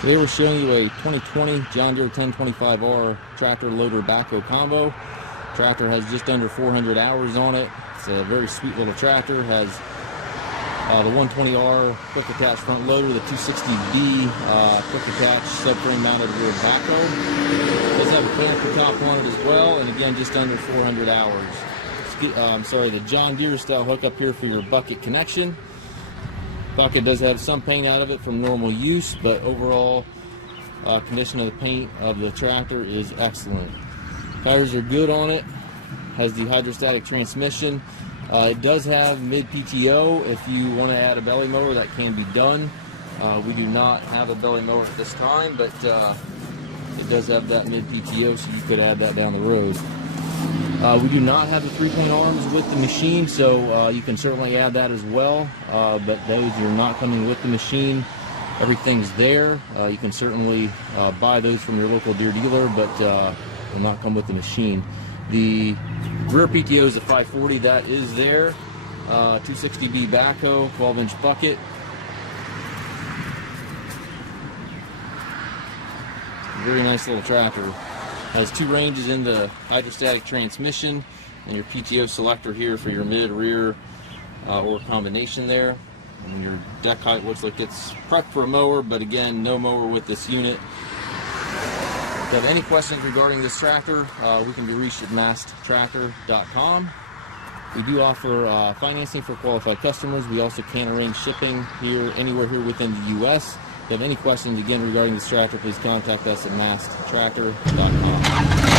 Today we're showing you a 2020 John Deere 1025R tractor loader backhoe combo. Tractor has just under 400 hours on it. It's a very sweet little tractor. Has the 120R quick attach front loader, the 260B quick attach subframe mounted rear backhoe. It does have a canopy top on it as well, and again just under 400 hours. The John Deere style hookup here for your bucket connection. Bucket does have some paint out of it from normal use, but overall condition of the paint of the tractor is excellent. Tires are good on it. Has the hydrostatic transmission. It does have mid PTO. If you want to add a belly mower, that can be done. We do not have a belly mower at this time, but it does have that mid PTO, so you could add that down the road. We do not have the 3-point arms with the machine, so you can certainly add that as well, but those are not coming with the machine. Everything's there. You can certainly buy those from your local Deere dealer, but will not come with the machine. The rear PTO is a 540, that is there. 260B backhoe, 12-inch bucket. Very nice little tractor. Has 2 ranges in the hydrostatic transmission and your PTO selector here for your mid, rear, or combination there. And your deck height looks like it's prepped for a mower, but again, no mower with this unit. If you have any questions regarding this tractor, we can be reached at maskedtractor.com. We do offer financing for qualified customers. We also can arrange shipping anywhere here within the U.S. If you have any questions again regarding this tractor, please contact us at maskedtractor.com.